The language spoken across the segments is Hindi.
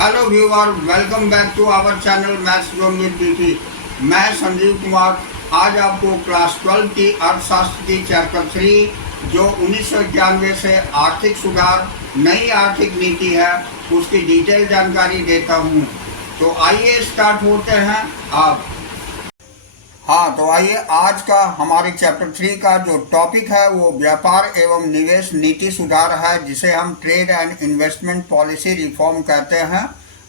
Hello viewer, welcome back to our channel maths zone with DT. मैं संजीव कुमार आज आपको क्लास 12 की अर्थशास्त्र की चैप्टर 3 जो 1991 से आर्थिक सुधार नई आर्थिक नीति है उसकी डिटेल जानकारी देता हूँ। तो आइए स्टार्ट होते हैं आप। तो आइए आज का हमारे चैप्टर 3 का जो टॉपिक है वो व्यापार एवं निवेश नीति सुधार है, जिसे हम trade and investment policy reform कहते हैं।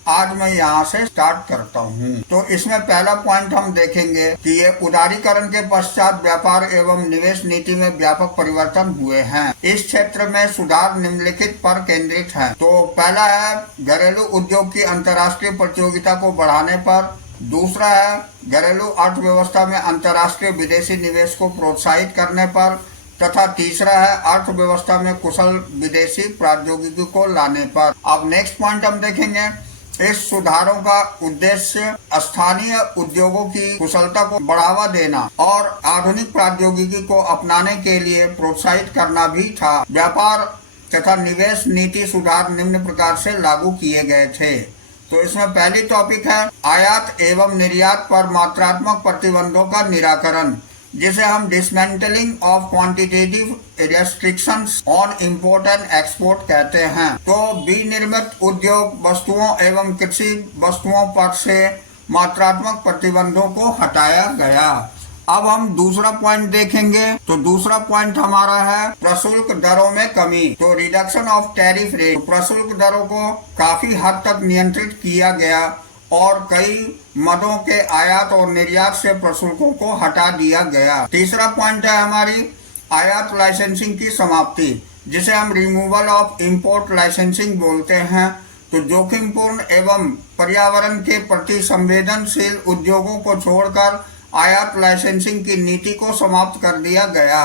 आज मैं यहाँ से स्टार्ट करता हूँ। तो इसमें पहला पॉइंट हम देखेंगे कि ये उदारीकरण के पश्चात व्यापार एवं निवेश नीति में व्यापक परिवर्तन हुए हैं। इस क्षेत्र में सुधार निम्नलिखित पर केंद्रित है। तो पहला है घरेलू उद्योग की अंतर्राष्ट्रीय प्रतियोगिता को बढ़ाने पर। दूसरा है घरेलू अर्थव्यवस्था में अंतर्राष्ट्रीय विदेशी निवेश को प्रोत्साहित करने पर। तथा तीसरा है अर्थव्यवस्था में कुशल विदेशी प्रौद्योगिकी को लाने पर। अब नेक्स्ट पॉइंट हम देखेंगे, इस सुधारों का उद्देश्य स्थानीय उद्योगों की कुशलता को बढ़ावा देना और आधुनिक प्रौद्योगिकी को अपनाने के लिए प्रोत्साहित करना भी था। व्यापार तथा निवेश नीति सुधार निम्न प्रकार से लागू किए गए थे। तो इसमें पहली टॉपिक है आयात एवं निर्यात पर मात्रात्मक प्रतिबंधों का निराकरण, जिसे हम dismantling of quantitative restrictions on import and export कहते हैं। तो विनिर्मित उद्योग वस्तुओं एवं कृषि वस्तुओं पर से मात्रात्मक प्रतिबंधों को हटाया गया। अब हम दूसरा पॉइंट देखेंगे। तो दूसरा पॉइंट हमारा है प्रशुल्क दरों में कमी। तो रिडक्शन ऑफ टैरिफ रेट। प्रशुल्क दरों को काफी हद तक नियंत्रित किया गया और कई मदों के आयात और निर्यात से प्रशुल्कों को हटा दिया गया। तीसरा पॉइंट है हमारी आयात लाइसेंसिंग की समाप्ति, जिसे हम रिमूवल ऑफ इंपोर्ट लाइसेंसिंग बोलते हैं। तो जोखिमपूर्ण एवं पर्यावरण के प्रति संवेदनशील उद्योगों को छोड़कर आयात लाइसेंसिंग की नीति को समाप्त कर दिया गया।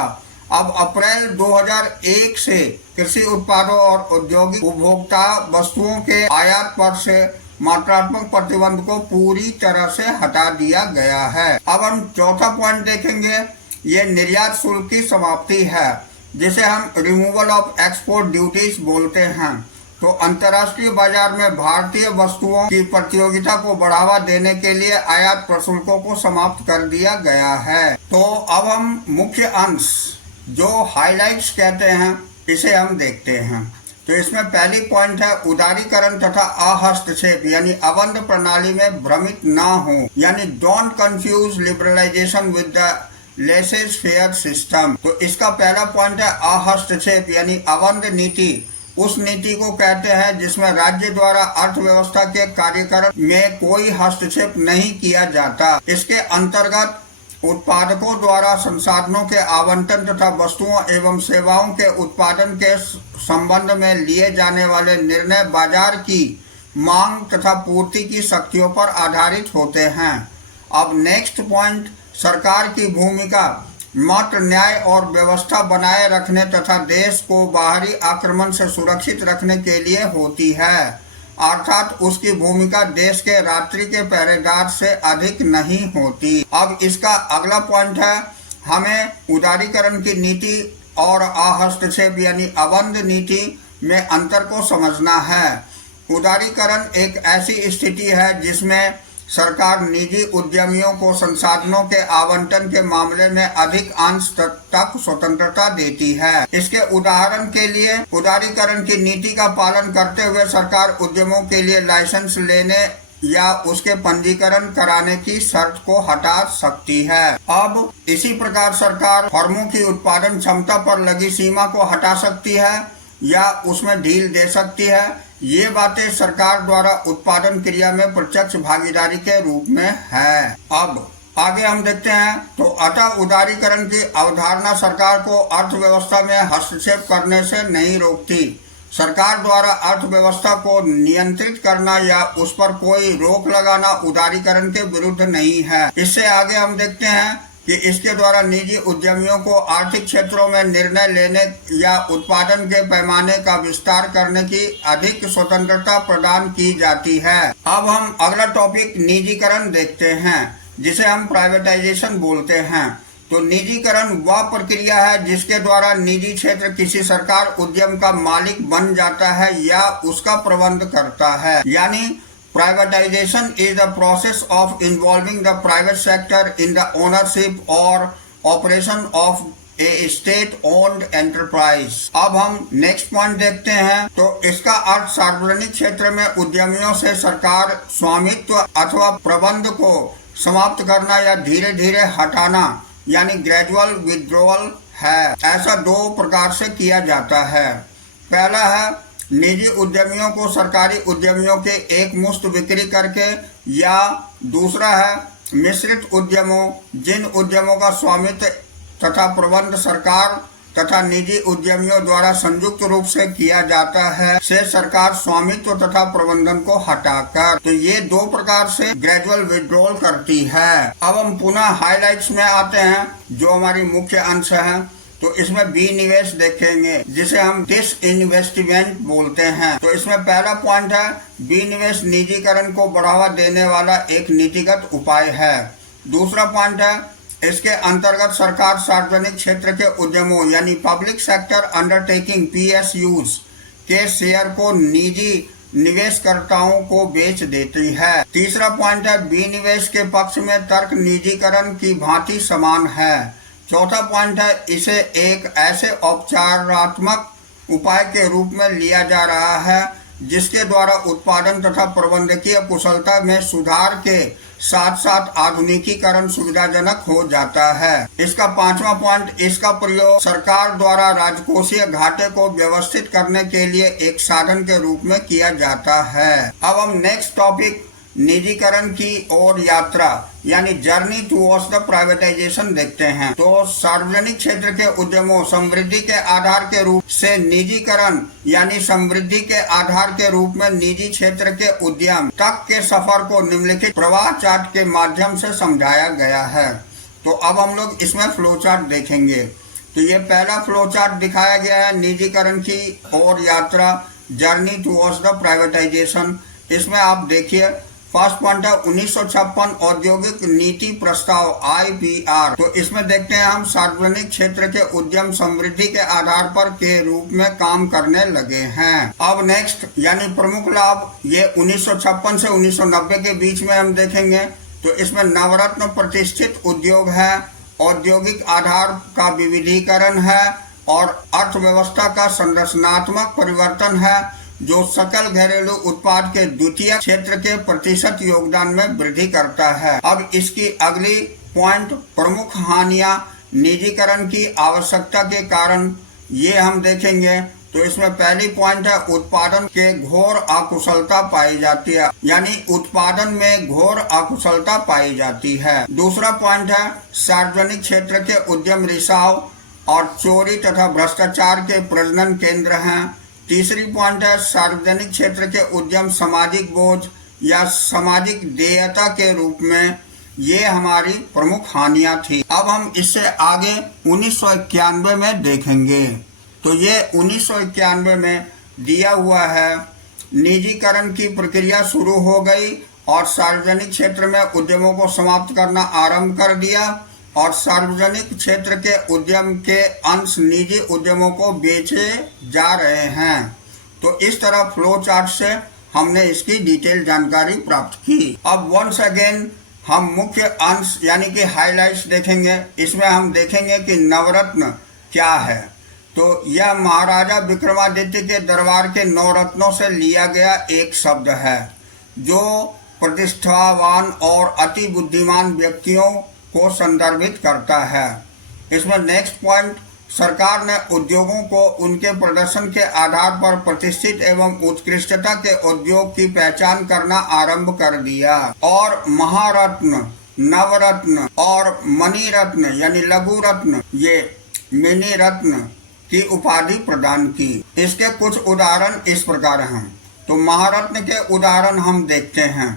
अब अप्रैल 2001 से कृषि उत्पादों और औद्योगिक उपभोक्ता वस्तुओं के आयात पर से मात्रात्मक प्रतिबंध को पूरी तरह से हटा दिया गया है। अब हम चौथा पॉइंट देखेंगे, ये निर्यात शुल्क की समाप्ति है, जिसे हम रिमूवल ऑफ एक्सपोर्ट ड्यूटीज बोलते हैं। तो अंतर्राष्ट्रीय बाजार में भारतीय वस्तुओं की प्रतियोगिता को बढ़ावा देने के लिए आयात प्रशुल्कों को समाप्त कर दिया गया है। तो अब हम मुख्य अंश जो हाइलाइट्स कहते हैं इसे हम देखते हैं। तो इसमें पहली पॉइंट है उदारीकरण तथा अहस्तक्षेप, यानी अबंध प्रणाली में भ्रमित ना हो, यानी don't confuse liberalisation with the laissez faire system. तो इसका पहला पॉइंट है अहस्तक्षेप, यानी अबंध नीति उस नीति को कहते हैं जिसमें राज्य द्वारा अर्थव्यवस्था के कार्यकरण में कोई हस्तक्षेप नहीं किया जाता। इसके अंतर्गत उत्पादकों द्वारा संसाधनों के आवंटन तथा वस्तुओं एवं सेवाओं के उत्पादन के संबंध में लिए जाने वाले निर्णय बाजार की मांग तथा पूर्ति की शक्तियों पर आधारित होते हैं। अब नेक्स्ट पॉइंट, सरकार की भूमिका मात्र न्याय और व्यवस्था बनाए रखने तथा देश को बाहरी आक्रमण से सुरक्षित रखने के लिए होती है, अर्थात उसकी भूमिका देश के रात्रि के पहरेदार से अधिक नहीं होती। अब इसका अगला पॉइंट है हमें उदारीकरण की नीति और अहस्तक्षेप यानी अबंध नीति में अंतर को समझना है। उदारीकरण एक ऐसी स्थिति है जिसमें सरकार निजी उद्यमियों को संसाधनों के आवंटन के मामले में अधिक अंश तक स्वतंत्रता देती है। इसके उदाहरण के लिए उदारीकरण की नीति का पालन करते हुए सरकार उद्यमों के लिए लाइसेंस लेने या उसके पंजीकरण कराने की शर्त को हटा सकती है। अब इसी प्रकार सरकार फर्मों की उत्पादन क्षमता पर लगी सीमा को हटा सकती है या उसमें ढील दे सकती है। ये बातें सरकार द्वारा उत्पादन क्रिया में प्रत्यक्ष भागीदारी के रूप में है। अब आगे हम देखते हैं। तो अतः उदारीकरण की अवधारणा सरकार को अर्थव्यवस्था में हस्तक्षेप करने से नहीं रोकती। सरकार द्वारा अर्थव्यवस्था को नियंत्रित करना या उस पर कोई रोक लगाना उदारीकरण के विरुद्ध नहीं है। इससे आगे हम देखते हैं कि इसके द्वारा निजी उद्यमियों को आर्थिक क्षेत्रों में निर्णय लेने या उत्पादन के पैमाने का विस्तार करने की अधिक स्वतंत्रता प्रदान की जाती है। अब हम अगला टॉपिक निजीकरण देखते हैं, जिसे हम प्राइवेटाइजेशन बोलते हैं। तो निजीकरण वह प्रक्रिया है जिसके द्वारा निजी क्षेत्र किसी सरकार उद्यम का मालिक बन जाता है या उसका प्रबंध करता है। यानी privatisation is the process of involving the private sector in the ownership और operation of a state owned enterprise. अब हम नेक्स्ट पॉइंट देखते हैं। तो इसका अर्थ सार्वजनिक क्षेत्र में उद्यमियों से सरकार स्वामित्व अथवा प्रबंध को समाप्त करना या धीरे धीरे हटाना यानी ग्रेजुअल विड्रॉवल है। ऐसा दो प्रकार से किया जाता है। पहला है निजी उद्यमियों को सरकारी उद्यमियों के एक मुश्त बिक्री करके, या दूसरा है मिश्रित उद्यमों जिन उद्यमों का स्वामित्व तथा प्रबंध सरकार तथा निजी उद्यमियों द्वारा संयुक्त रूप से किया जाता है, से सरकार स्वामित्व तथा प्रबंधन को हटाकर। तो ये दो प्रकार से ग्रेजुअल विड्रॉल करती है। अब हम पुनः हाइलाइट्स में आते हैं जो हमारी मुख्य अंश है। तो इसमें विनिवेश देखेंगे जिसे हम डिसइन्वेस्टमेंट बोलते हैं। तो इसमें पहला पॉइंट है विनिवेश निजीकरण को बढ़ावा देने वाला एक नीतिगत उपाय है। दूसरा पॉइंट है इसके अंतर्गत सरकार सार्वजनिक क्षेत्र के उद्यमों यानी पब्लिक सेक्टर अंडरटेकिंग PSUs के शेयर को निजी निवेशकर्ताओं को बेच देती है। तीसरा पॉइंट है विनिवेश के पक्ष में तर्क निजीकरण की भांति समान है। चौथा पॉइंट है इसे एक ऐसे औपचारात्मक उपाय के रूप में लिया जा रहा है जिसके द्वारा उत्पादन तथा प्रबंधकीय कुशलता में सुधार के साथ साथ आधुनिकीकरण सुविधाजनक हो जाता है। इसका पांचवा पॉइंट इसका प्रयोग सरकार द्वारा राजकोषीय घाटे को व्यवस्थित करने के लिए एक साधन के रूप में किया जाता है। अब हम नेक्स्ट टॉपिक निजीकरण की ओर यात्रा यानी जर्नी टुवर्ड्स द प्राइवेटाइजेशन देखते हैं। तो सार्वजनिक क्षेत्र के उद्यमों समृद्धि के आधार के रूप से निजीकरण यानी समृद्धि के आधार के रूप में निजी क्षेत्र के उद्यम तक के सफर को निम्नलिखित प्रवाह चार्ट के माध्यम से समझाया गया है। तो अब हम लोग इसमें फ्लो चार्ट देखेंगे। तो ये पहला फ्लो चार्ट दिखाया गया है निजीकरण की ओर यात्रा जर्नी टुवर्ड्स द प्राइवेटाइजेशन। इसमें आप देखिए फर्स्ट पॉइंट है 1956 औद्योगिक नीति प्रस्ताव IPR। तो इसमें देखते हैं हम सार्वजनिक क्षेत्र के उद्यम समृद्धि के आधार पर के रूप में काम करने लगे हैं। अब नेक्स्ट यानी प्रमुख लाभ ये 1956 से 1990 के बीच में हम देखेंगे। तो इसमें नवरत्न प्रतिष्ठित उद्योग है, औद्योगिक आधार का विविधीकरण है और अर्थव्यवस्था का संरचनात्मक परिवर्तन है जो सकल घरेलू उत्पाद के द्वितीय क्षेत्र के प्रतिशत योगदान में वृद्धि करता है। अब इसकी अगली पॉइंट प्रमुख हानियां निजीकरण की आवश्यकता के कारण ये हम देखेंगे। तो इसमें पहली पॉइंट है उत्पादन के घोर अकुशलता पाई जाती है यानी उत्पादन में घोर अकुशलता पाई जाती है। दूसरा पॉइंट है सार्वजनिक क्षेत्र के उद्यम रिसाव और चोरी तथा भ्रष्टाचार के प्रजनन केंद्र हैं। तीसरी पॉइंट है सार्वजनिक क्षेत्र के उद्यम सामाजिक बोझ या सामाजिक देयता के रूप में। ये हमारी प्रमुख हानियां थी। अब हम इससे आगे 1991 में देखेंगे। तो ये 1991 में दिया हुआ है निजीकरण की प्रक्रिया शुरू हो गई और सार्वजनिक क्षेत्र में उद्यमों को समाप्त करना आरंभ कर दिया और सार्वजनिक क्षेत्र के उद्यम के अंश निजी उद्यमों को बेचे जा रहे हैं। तो इस तरह फ्लो चार्ट से हमने इसकी डिटेल जानकारी प्राप्त की। अब वंस अगेन हम मुख्य अंश यानी कि हाइलाइट्स देखेंगे। इसमें हम देखेंगे कि नवरत्न क्या है। तो यह महाराजा विक्रमादित्य के दरबार के नवरत्नों से लिया गया एक शब्द है जो प्रतिष्ठावान और अति बुद्धिमान व्यक्तियों को संदर्भित करता है। इसमें नेक्स्ट पॉइंट सरकार ने उद्योगों को उनके प्रदर्शन के आधार पर प्रतिष्ठित एवं उत्कृष्टता के उद्योग की पहचान करना आरंभ कर दिया और महारत्न, नवरत्न और मणिरत्न यानी लघु रत्न ये मिनी रत्न की उपाधि प्रदान की। इसके कुछ उदाहरण इस प्रकार हैं। तो महारत्न के उदाहरण हम देखते हैं।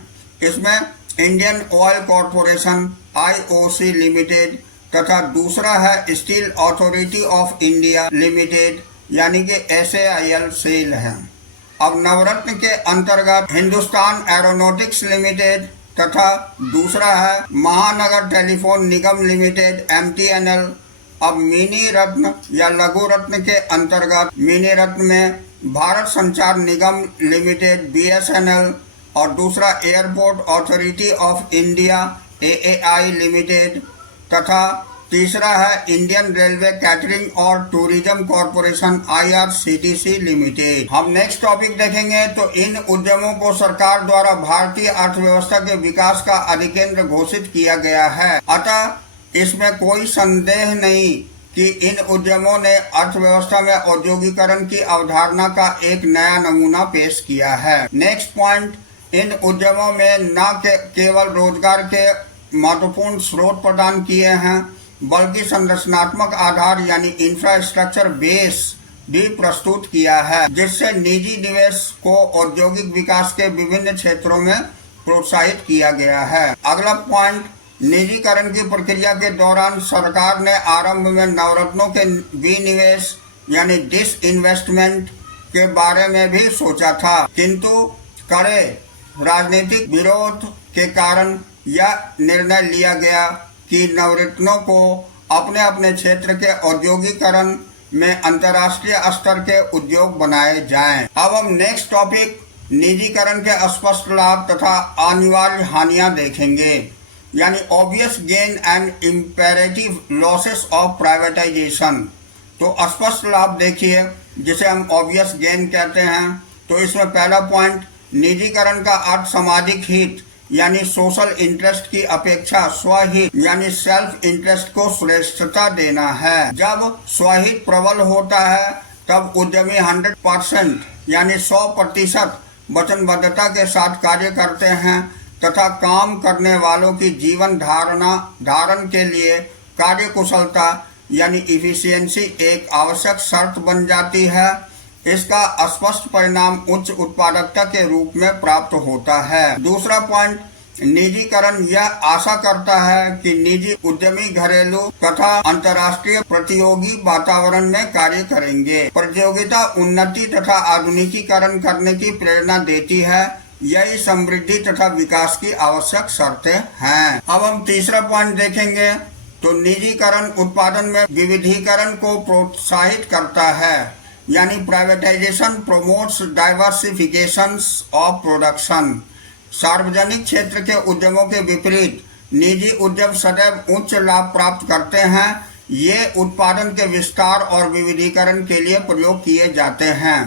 इसमें Indian oil corporation IOC limited तथा दूसरा है steel authority of India limited यानी कि SAIL सेल है। अब नवरत्न के अंतर्गत हिंदुस्तान एरोनॉटिक्स लिमिटेड तथा दूसरा है महानगर टेलीफोन निगम लिमिटेड MTNL। अब मिनी रत्न या लघु रत्न के अंतर्गत मिनी रत्न में भारत संचार निगम लिमिटेड BSNL और दूसरा airport authority of India AAI limited तथा तीसरा है इंडियन रेलवे कैटरिंग और टूरिज्म कॉरपोरेशन IRCTC लिमिटेड। हम नेक्स्ट टॉपिक देखेंगे तो इन उद्यमों को सरकार द्वारा भारतीय अर्थव्यवस्था के विकास का अधिकेंद्र घोषित किया गया है। अतः इसमें कोई संदेह नहीं कि इन उद्यमों ने अर्थव्यवस्था में औद्योगिकरण की अवधारणा का एक नया नमूना पेश किया है। नेक्स्ट पॉइंट, इन उद्यमों में न केवल रोजगार के महत्वपूर्ण स्रोत प्रदान किए हैं बल्कि संरचनात्मक आधार यानी इंफ्रास्ट्रक्चर बेस भी प्रस्तुत किया है, जिससे निजी निवेश को औद्योगिक विकास के विभिन्न क्षेत्रों में प्रोत्साहित किया गया है। अगला पॉइंट, निजीकरण की प्रक्रिया के दौरान सरकार ने आरंभ में नवरत्नों के विनिवेश यानी डिसइन्वेस्टमेंट के बारे में भी सोचा था, किंतु कड़े राजनीतिक विरोध के कारण यह निर्णय लिया गया कि नवरत्नों को अपने अपने क्षेत्र के औद्योगिकरण में अंतर्राष्ट्रीय स्तर के उद्योग बनाए जाएं। अब हम नेक्स्ट टॉपिक निजीकरण के स्पष्ट लाभ तथा अनिवार्य हानियां देखेंगे, यानी obvious gain and imperative losses of privatisation. तो स्पष्ट लाभ देखिए, जिसे हम ऑब्वियस गेन कहते हैं। तो इसमें पहला पॉइंट, निजीकरण का अर्थ सामाजिक हित यानी सोशल इंटरेस्ट की अपेक्षा स्वहित यानी सेल्फ इंटरेस्ट को श्रेष्ठता देना है। जब स्वहित प्रबल होता है तब उद्यमी 100% यानी 100% वचनबद्धता के साथ कार्य करते हैं तथा काम करने वालों की जीवन धारण के लिए कार्य कुशलता यानी इफिशियंसी एक आवश्यक शर्त बन जाती है। इसका स्पष्ट परिणाम उच्च उत्पादकता के रूप में प्राप्त होता है। दूसरा पॉइंट, निजीकरण यह आशा करता है कि निजी उद्यमी घरेलू तथा अंतर्राष्ट्रीय प्रतियोगी वातावरण में कार्य करेंगे। प्रतियोगिता उन्नति तथा आधुनिकीकरण करने की प्रेरणा देती है। यही समृद्धि तथा विकास की आवश्यक शर्तें हैं। अब हम तीसरा पॉइंट देखेंगे तो निजीकरण उत्पादन में विविधीकरण को प्रोत्साहित करता है, यानी privatisation promotes diversification of production. सार्वजनिक क्षेत्र के उद्यमों के विपरीत निजी उद्यम सदैव उच्च लाभ प्राप्त करते हैं। ये उत्पादन के विस्तार और विविधीकरण के लिए प्रयोग किए जाते हैं।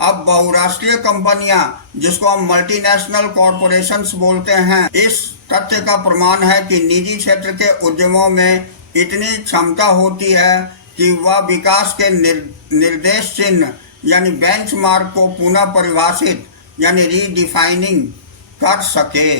अब बहुराष्ट्रीय कंपनियां, जिसको हम मल्टीनेशनल कॉरपोरेशंस बोलते हैं, इस तथ्य का प्रमाण है कि निजी क्षेत्र के उद्यमों में इतनी क्षमता होती है कि वह विकास के निर्देश चिन्ह यानी बेंचमार्क को पुनः परिभाषित यानी रीडिफाइनिंग कर सके।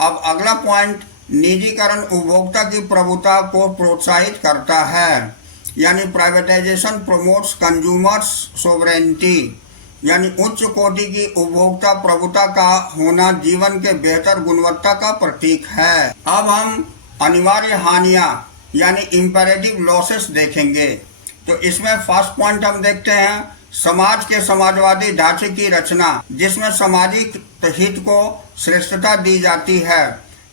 अब अगला पॉइंट, निजीकरण उपभोक्ता की प्रभुता को प्रोत्साहित करता है, यानी प्राइवेटाइजेशन प्रोमोट्स कंज्यूमर्स सोवरेनिटी, यानी उच्च कोटि की उपभोक्ता प्रभुता का होना जीवन के बेहतर गुणवत्ता का प्रतीक है। अब हम अनिवार्य हानियां यानी इम्पेरेटिव लॉसेस देखेंगे। तो इसमें फर्स्ट पॉइंट हम देखते हैं, समाज के समाजवादी ढांचे की रचना, जिसमें सामाजिक हित को श्रेष्ठता दी जाती है,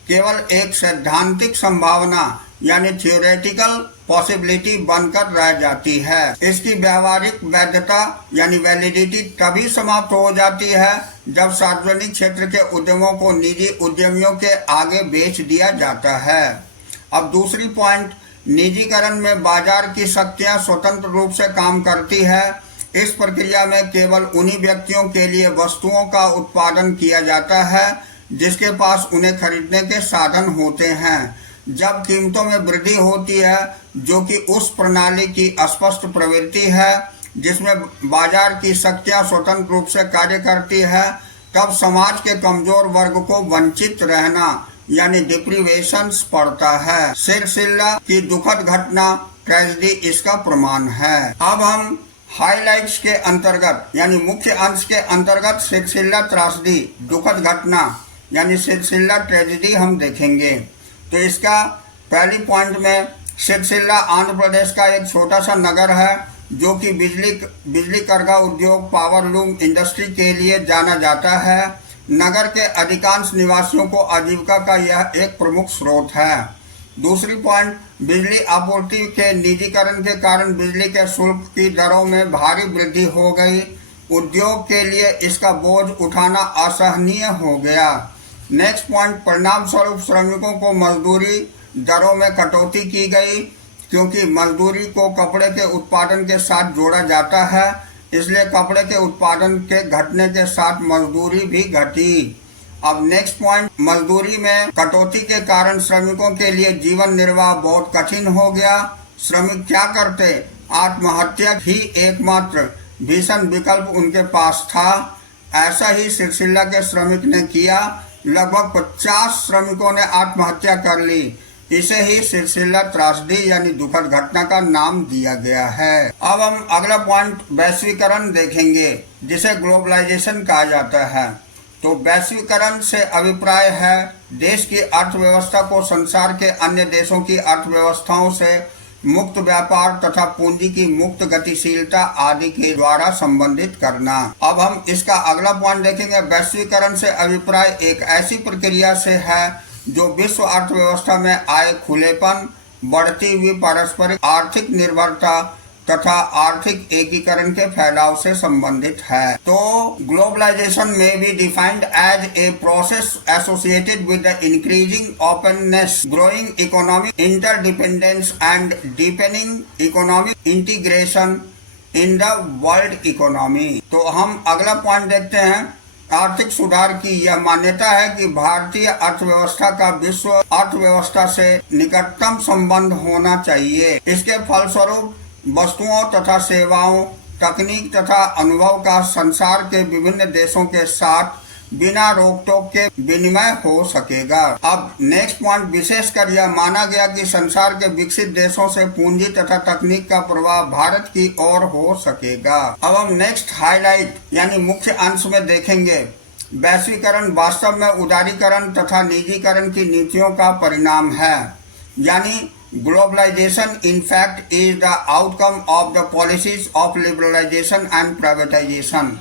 केवल एक सैद्धांतिक संभावना यानी थियोरेटिकल पॉसिबिलिटी बनकर रह जाती है। इसकी व्यावहारिक वैधता यानी वैलिडिटी तभी समाप्त हो जाती है जब सार्वजनिक क्षेत्र के उद्यमों को निजी उद्यमियों के आगे बेच दिया जाता है। अब दूसरी पॉइंट, निजीकरण में बाजार की शक्तियां स्वतंत्र रूप से काम करती है। इस प्रक्रिया में केवल उन्हीं व्यक्तियों के लिए वस्तुओं का उत्पादन किया जाता है जिसके पास उन्हें खरीदने के साधन होते हैं। जब कीमतों में वृद्धि होती है, जो कि उस प्रणाली की स्पष्ट प्रवृत्ति है जिसमें बाजार की शक्तियां स्वतंत्र रूप से कार्य करती है, तब समाज के कमजोर वर्ग को वंचित रहना यानी डिप्रीवेशन पड़ता है। सिलसिला की दुखद घटना ट्रेजेडी इसका प्रमाण है। अब हम हाइलाइट्स के अंतर्गत यानी मुख्य अंश के अंतर्गत सिलसिला त्रासदी दुखद घटना यानी सिलसिला ट्रेजेडी हम देखेंगे। तो इसका पहली पॉइंट में, सिलसिला आंध्र प्रदेश का एक छोटा सा नगर है जो कि बिजली कर्गा उद्योग पावर लूम इंडस्ट्री के लिए जाना जाता है। नगर के अधिकांश निवासियों को आजीविका का यह एक प्रमुख स्रोत है। दूसरी पॉइंट, बिजली आपूर्ति के निजीकरण के कारण बिजली के शुल्क की दरों में भारी वृद्धि हो गई। उद्योग के लिए इसका बोझ उठाना असहनीय हो गया। नेक्स्ट पॉइंट, परिणाम स्वरूप श्रमिकों को मजदूरी दरों में कटौती की गई, क्योंकि मजदूरी को कपड़े के उत्पादन के साथ जोड़ा जाता है, इसलिए कपड़े के उत्पादन के घटने के साथ मजदूरी भी घटी। अब नेक्स्ट पॉइंट, मजदूरी में कटौती के कारण श्रमिकों के लिए जीवन निर्वाह बहुत कठिन हो गया। श्रमिक क्या करते? आत्महत्या ही एकमात्र भीषण विकल्प उनके पास था। ऐसा ही सिलसिला के श्रमिक ने किया। लगभग 50 श्रमिकों ने आत्महत्या कर ली। इसे ही सिलसिला त्रासदी यानी दुखद घटना का नाम दिया गया है। अब हम अगला पॉइंट वैश्वीकरण देखेंगे, जिसे ग्लोबलाइजेशन कहा जाता है। तो वैश्वीकरण से अभिप्राय है देश की अर्थव्यवस्था को संसार के अन्य देशों की अर्थव्यवस्थाओं से मुक्त व्यापार तथा पूंजी की मुक्त गतिशीलता आदि के द्वारा संबंधित करना। अब हम इसका अगला पॉइंट देखेंगे। वैश्वीकरण से अभिप्राय एक ऐसी प्रक्रिया से है जो विश्व अर्थव्यवस्था में आए खुलेपन, बढ़ती हुई पारस्परिक आर्थिक निर्भरता तथा आर्थिक एकीकरण के फैलाव से संबंधित है। तो globalisation may be defined as a process associated with the increasing openness, growing economic interdependence and deepening economic integration in the world economy. तो हम अगला पॉइंट देखते हैं। आर्थिक सुधार की यह मान्यता है कि भारतीय अर्थव्यवस्था का विश्व अर्थव्यवस्था से निकटतम संबंध होना चाहिए। इसके फलस्वरूप वस्तुओं तथा सेवाओं, तकनीक तथा अनुभव का संसार के विभिन्न देशों के साथ बिना रोक टोक के विनिमय हो सकेगा। अब नेक्स्ट पॉइंट, विशेषकर यह माना गया कि संसार के विकसित देशों से पूंजी तथा तकनीक का प्रवाह भारत की ओर हो सकेगा। अब हम नेक्स्ट हाईलाइट यानी मुख्य अंश में देखेंगे। वैश्वीकरण वास्तव में उदारीकरण तथा निजीकरण की नीतियों का परिणाम है, यानी globalization in fact is the outcome of the policies of liberalization and privatization।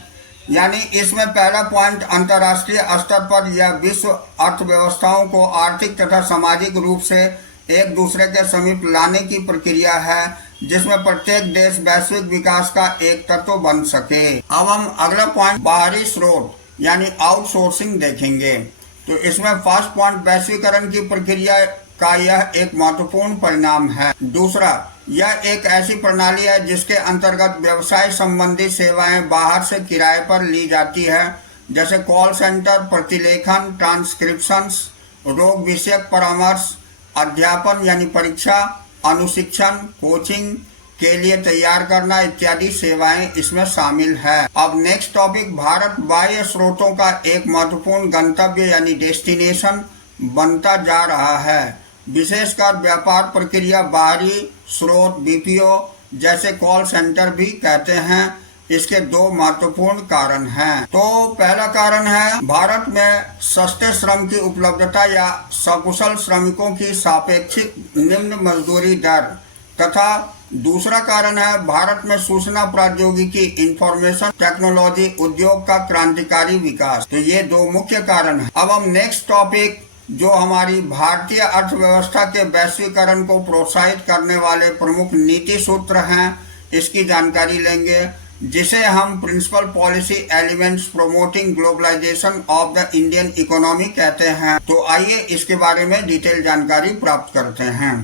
यानी इसमें पहला पॉइंट, अंतर्राष्ट्रीय स्तर पर यह विश्व अर्थव्यवस्थाओं को आर्थिक तथा सामाजिक रूप से एक दूसरे के समीप लाने की प्रक्रिया है, जिसमें प्रत्येक देश वैश्विक विकास का एक तत्व बन सके। अब हम अगला पॉइंट, बाहरी स्रोत यानी आउटसोर्सिंग देखेंगे। तो इसमें फर्स्ट पॉइंट, वैश्वीकरण की प्रक्रिया का यह एक महत्वपूर्ण परिणाम है। दूसरा, यह एक ऐसी प्रणाली है जिसके अंतर्गत व्यवसाय संबंधी सेवाएं बाहर से किराए पर ली जाती है, जैसे कॉल सेंटर, प्रतिलेखन, ट्रांसक्रिप्शंस, रोग विषयक परामर्श, अध्यापन यानी परीक्षा, अनुशिक्षण, कोचिंग के लिए तैयार करना इत्यादि सेवाएं इसमें शामिल है। अब नेक्स्ट टॉपिक, भारत बाह्य स्रोतों का एक महत्वपूर्ण गंतव्य यानी डेस्टिनेशन बनता जा रहा है। विशेषकर व्यापार प्रक्रिया बाहरी स्रोत बीपीओ जैसे कॉल सेंटर भी कहते हैं। इसके दो महत्वपूर्ण कारण हैं। तो पहला कारण है भारत में सस्ते श्रम की उपलब्धता या सकुशल श्रमिकों की सापेक्षिक निम्न मजदूरी दर, तथा दूसरा कारण है भारत में सूचना प्रौद्योगिकी इंफॉर्मेशन टेक्नोलॉजी उद्योग का क्रांतिकारी विकास। तो ये दो मुख्य कारण हैं। अब हम नेक्स्ट टॉपिक, जो हमारी भारतीय अर्थव्यवस्था के वैश्वीकरण को प्रोत्साहित करने वाले प्रमुख नीति सूत्र हैं, इसकी जानकारी लेंगे, जिसे हम principal policy elements promoting globalisation of the Indian economy कहते हैं। तो आइए इसके बारे में डिटेल जानकारी प्राप्त करते हैं।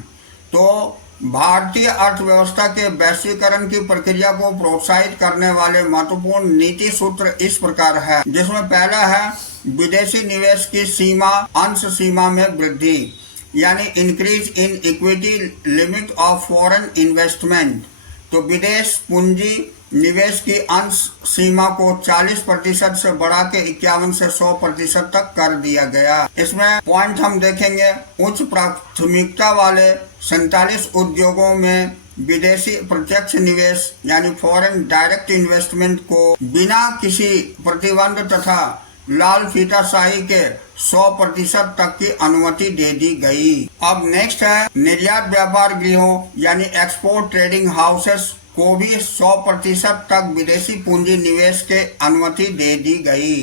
तो भारतीय अर्थव्यवस्था के वैश्वीकरण की प्रक्रिया को प्रोत्साहित करने वाले महत्वपूर्ण नीति सूत्र इस प्रकार है, जिसमें पहला है विदेशी निवेश की सीमा अंश सीमा में वृद्धि, यानी increase in equity limit of foreign investment. तो विदेश पूंजी निवेश की अंश सीमा को 40% से बढ़ा के 51 से 100% तक कर दिया गया। इसमें पॉइंट हम देखेंगे, उच्च प्राथमिकता वाले 47 उद्योगों में विदेशी प्रत्यक्ष निवेश यानी फॉरेन डायरेक्ट इन्वेस्टमेंट को बिना किसी प्रतिबंध तथा लाल फीताशाही के 100% तक की अनुमति दे दी गई। अब नेक्स्ट है निर्यात व्यापार गृहों यानी एक्सपोर्ट ट्रेडिंग हाउसेस को भी 100% तक विदेशी पूंजी निवेश के अनुमति दे दी गई।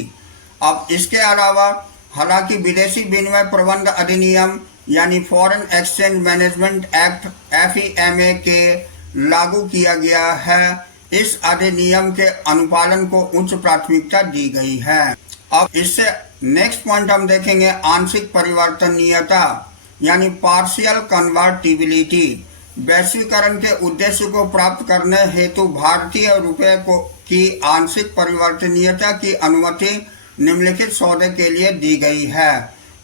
अब इसके अलावा हालांकि विदेशी विनिमय प्रबंध अधिनियम यानी foreign exchange management act FEMA के लागू किया गया है, इस अधिनियम के अनुपालन को उच्च प्राथमिकता दी गई है। अब इससे नेक्स्ट पॉइंट हम देखेंगे आंशिक परिवर्तनीयता यानी पार्शियल कन्वर्टिबिलिटी। वैश्वीकरण के उद्देश्य को प्राप्त करने हेतु भारतीय रुपये की आंशिक परिवर्तनीयता की अनुमति निम्नलिखित सौदे के लिए दी गई है।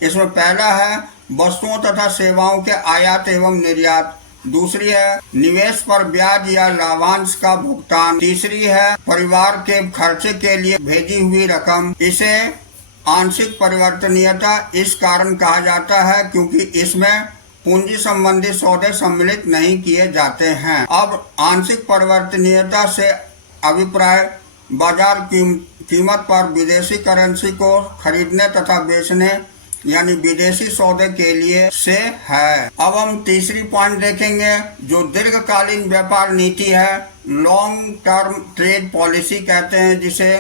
इसमें पहला है वस्तुओं तथा सेवाओं के आयात एवं निर्यात, दूसरी है निवेश पर ब्याज या लाभांश का भुगतान, तीसरी है परिवार के खर्चे के लिए भेजी हुई रकम। इसे आंशिक परिवर्तनीयता इस कारण कहा जाता है क्योंकि इसमें पूंजी संबंधी सौदे सम्मिलित नहीं किए जाते हैं। अब आंशिक परिवर्तनीयता से अभिप्राय बाजार कीमत पर विदेशी करेंसी को खरीदने तथा बेचने यानी विदेशी सौदे के लिए से है। अब हम तीसरी पॉइंट देखेंगे जो दीर्घकालीन व्यापार नीति है, लॉन्ग टर्म ट्रेड पॉलिसी कहते हैं, जिसे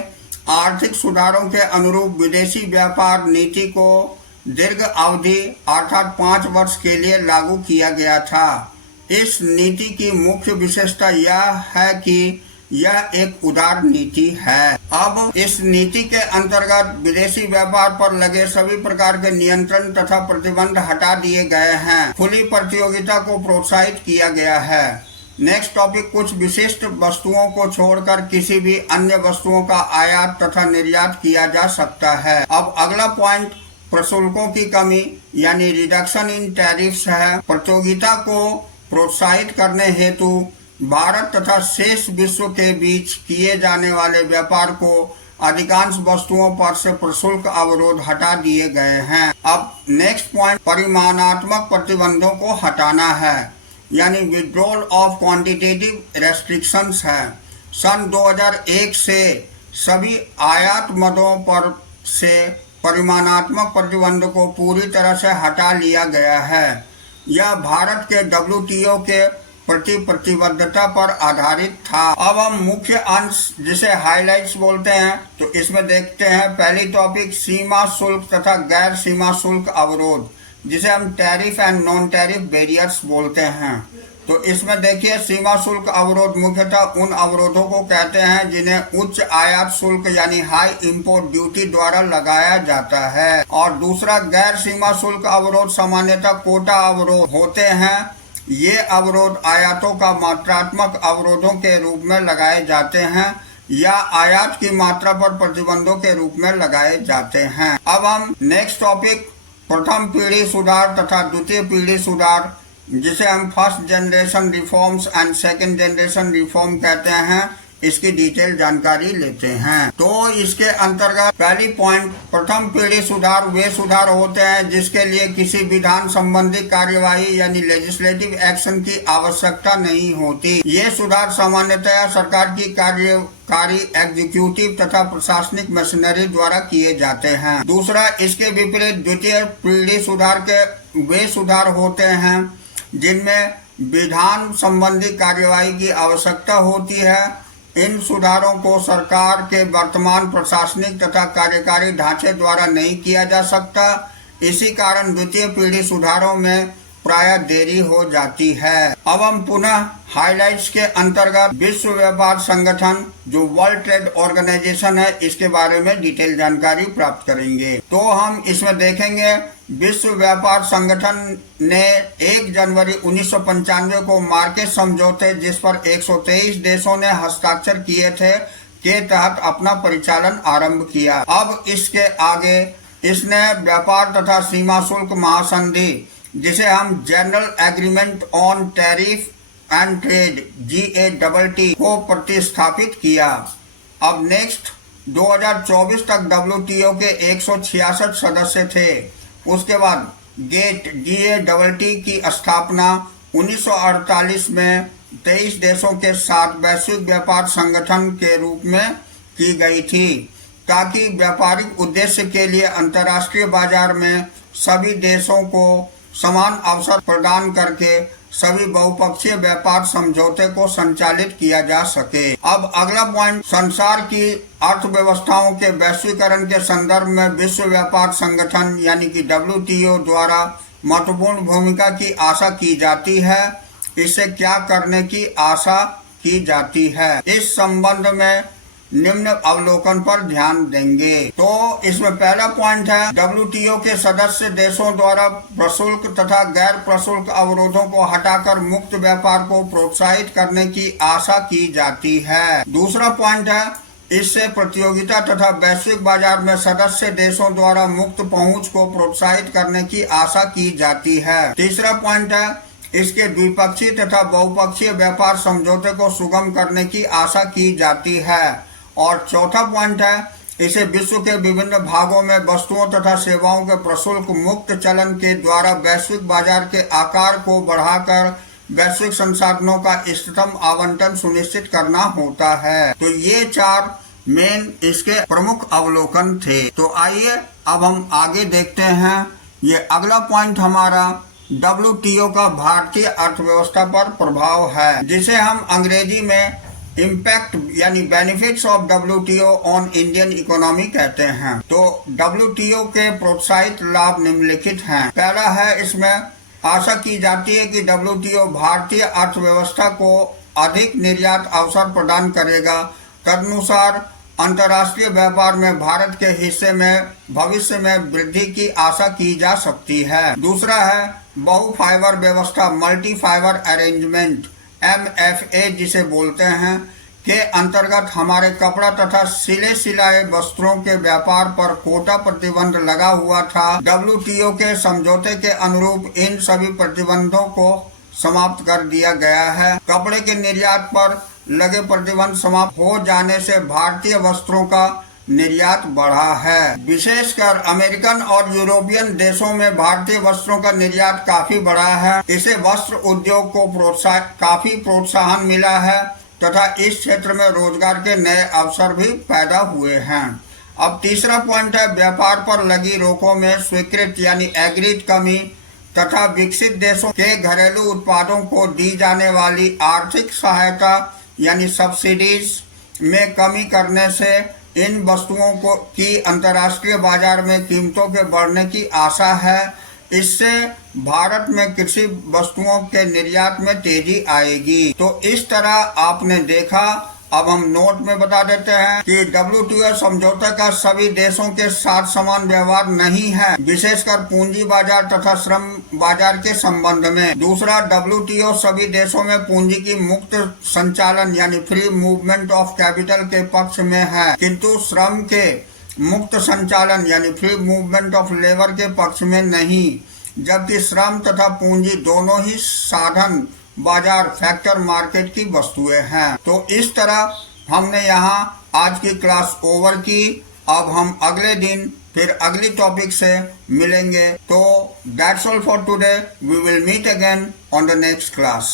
आर्थिक सुधारों के अनुरूप विदेशी व्यापार नीति को दीर्घ अवधि अर्थात 5 वर्ष के लिए लागू किया गया था। इस नीति की मुख्य विशेषता यह है कि यह एक उदार नीति है। अब इस नीति के अंतर्गत विदेशी व्यापार पर लगे सभी प्रकार के नियंत्रण तथा प्रतिबंध हटा दिए गए हैं। खुली प्रतियोगिता को प्रोत्साहित किया गया है। नेक्स्ट टॉपिक, कुछ विशिष्ट वस्तुओं को छोड़कर किसी भी अन्य वस्तुओं का आयात तथा निर्यात किया जा सकता है। अब अगला पॉइंट प्रशुल्कों की कमी यानी रिडक्शन इन टैरिफ्स है। प्रतियोगिता को प्रोत्साहित करने हेतु भारत तथा शेष विश्व के बीच किए जाने वाले व्यापार को अधिकांश वस्तुओं पर से प्रशुल्क अवरोध हटा दिए गए हैं। अब नेक्स्ट पॉइंट परिमाणात्मक प्रतिबंधों को हटाना है यानी विड्रॉल ऑफ क्वांटिटेटिव रेस्ट्रिक्शंस है। सन 2001 से सभी आयात मदों पर से परिमाणात्मक प्रतिबंध को पूरी तरह से हटा लिया गया है। यह भारत के WTO के प्रति प्रतिबद्धता पर आधारित था। अब हम मुख्य अंश जिसे हाइलाइट्स बोलते हैं तो इसमें देखते हैं पहली टॉपिक सीमा शुल्क तथा गैर सीमा शुल्क अवरोध, जिसे हम tariff and non tariff barriers बोलते हैं। तो इसमें देखिए सीमा शुल्क अवरोध मुख्यतः उन अवरोधों को कहते हैं जिन्हें उच्च आयात शुल्क यानी हाई इंपोर्ट ड्यूटी द्वारा लगाया जाता है। और दूसरा गैर सीमा शुल्क अवरोध सामान्यतः कोटा अवरोध होते हैं। ये अवरोध आयातों का मात्रात्मक अवरोधों के रूप में लगाए जाते हैं या आयात की मात्रा पर प्रतिबंधों के रूप में लगाए जाते हैं। अब हम नेक्स्ट टॉपिक प्रथम पीढ़ी सुधार तथा द्वितीय पीढ़ी सुधार, जिसे हम first generation reforms and second generation reform कहते हैं, इसकी डिटेल जानकारी लेते हैं। तो इसके अंतर्गत पहली पॉइंट प्रथम पीढ़ी सुधार वे सुधार होते हैं जिसके लिए किसी विधान संबंधी कार्यवाही यानी लेजिस्लेटिव एक्शन की आवश्यकता नहीं होती। ये सुधार सामान्यतया सरकार की कार्यकारी एग्जीक्यूटिव तथा प्रशासनिक मशीनरी द्वारा किए जाते हैं। दूसरा, इसके विपरीत द्वितीय पीढ़ी सुधार के वे सुधार होते हैं जिनमें विधान संबंधी कार्यवाही की आवश्यकता होती है। इन सुधारों को सरकार के वर्तमान प्रशासनिक तथा कार्यकारी ढांचे द्वारा नहीं किया जा सकता। इसी कारण द्वितीय पीढ़ी सुधारों में प्रायः देरी हो जाती है। अब हम पुनः हाइलाइट्स के अंतर्गत विश्व व्यापार संगठन जो वर्ल्ड ट्रेड ऑर्गेनाइजेशन है, इसके बारे में डिटेल जानकारी प्राप्त करेंगे। तो हम इसमें देखेंगे विश्व व्यापार संगठन ने 1 जनवरी 1995 को मार्केट समझौते, जिस पर 123 देशों ने हस्ताक्षर किए थे, के तहत अपना परिचालन आरंभ किया। अब इसके आगे इसने व्यापार तथा सीमा शुल्क महासंधि, जिसे हम general agreement on tariff and trade GATT को प्रतिस्थापित किया। अब नेक्स्ट 2024 तक WTO के 166 सदस्य थे। उसके बाद GATT की स्थापना 1948 में 23 देशों के साथ वैश्विक व्यापार संगठन के रूप में की गई थी, ताकि व्यापारिक उद्देश्य के लिए अंतर्राष्ट्रीय बाजार में सभी देशों को समान अवसर प्रदान करके सभी बहुपक्षीय व्यापार समझौते को संचालित किया जा सके। अब अगला पॉइंट, संसार की अर्थव्यवस्थाओं के वैश्वीकरण के संदर्भ में विश्व व्यापार संगठन यानी कि WTO द्वारा महत्वपूर्ण भूमिका की आशा की जाती है। इसे क्या करने की आशा की जाती है, इस संबंध में निम्न अवलोकन पर ध्यान देंगे। तो इसमें पहला पॉइंट है, WTO के सदस्य देशों द्वारा प्रशुल्क तथा गैर प्रशुल्क अवरोधों को हटाकर मुक्त व्यापार को प्रोत्साहित करने की आशा की जाती है। दूसरा पॉइंट है, इससे प्रतियोगिता तथा वैश्विक बाजार में सदस्य देशों द्वारा मुक्त पहुंच को प्रोत्साहित करने की आशा की जाती है। तीसरा पॉइंट है, इसके द्विपक्षीय तथा बहुपक्षीय व्यापार समझौते को सुगम करने की आशा की जाती है। और चौथा पॉइंट है, इसे विश्व के विभिन्न भागों में वस्तुओं तथा सेवाओं के प्रशुल्क मुक्त चलन के द्वारा वैश्विक बाजार के आकार को बढ़ाकर वैश्विक संसाधनों का इष्टतम आवंटन सुनिश्चित करना होता है। तो ये 4 मेन इसके प्रमुख अवलोकन थे। तो आइए अब हम आगे देखते हैं। ये अगला पॉइंट हमारा WTO का भारतीय अर्थव्यवस्था पर प्रभाव है, जिसे हम अंग्रेजी में इम्पैक्ट यानी benefits of WTO on Indian economy कहते हैं। तो WTO के प्रोत्साहित लाभ निम्नलिखित हैं। पहला है, इसमें आशा की जाती है कि WTO भारतीय अर्थव्यवस्था को अधिक निर्यात अवसर प्रदान करेगा। तदनुसार अंतर्राष्ट्रीय व्यापार में भारत के हिस्से में भविष्य में वृद्धि की आशा की जा सकती है। दूसरा है, बहु फाइबर व्यवस्था मल्टी फाइबर अरेंजमेंट MFA जिसे बोलते हैं, के अंतर्गत हमारे कपड़ा तथा सिले सिलाए वस्त्रों के व्यापार पर कोटा प्रतिबंध लगा हुआ था। WTO के समझौते के अनुरूप इन सभी प्रतिबंधों को समाप्त कर दिया गया है। कपड़े के निर्यात पर लगे प्रतिबंध समाप्त हो जाने से भारतीय वस्त्रों का निर्यात बढ़ा है। विशेषकर अमेरिकन और यूरोपियन देशों में भारतीय वस्त्रों का निर्यात काफी बढ़ा है। इसे वस्त्र उद्योग को काफी प्रोत्साहन मिला है तथा इस क्षेत्र में रोजगार के नए अवसर भी पैदा हुए हैं। अब तीसरा पॉइंट है, व्यापार पर लगी रोकों में स्वीकृत यानी एग्रीड कमी तथा विकसित देशों के घरेलू उत्पादों को दी जाने वाली आर्थिक सहायता यानी सब्सिडीज में कमी करने से इन वस्तुओं को की अंतर्राष्ट्रीय बाजार में कीमतों के बढ़ने की आशा है। इससे भारत में कृषि वस्तुओं के निर्यात में तेजी आएगी। तो इस तरह आपने देखा। अब हम नोट में बता देते हैं कि WTO समझौते का सभी देशों के साथ समान व्यवहार नहीं है, विशेषकर पूंजी बाजार तथा श्रम बाजार के संबंध में। दूसरा, WTO सभी देशों में पूंजी की मुक्त संचालन यानी फ्री मूवमेंट ऑफ कैपिटल के पक्ष में है, किंतु श्रम के मुक्त संचालन यानी फ्री मूवमेंट ऑफ लेबर के पक्ष में नहीं, जबकि श्रम तथा पूंजी दोनों ही साधन बाजार फैक्टर मार्केट की वस्तुएं हैं। तो इस तरह हमने यहाँ आज की क्लास ओवर की। अब हम अगले दिन फिर अगली टॉपिक से मिलेंगे। तो that's all for today. We will meet again on the next class.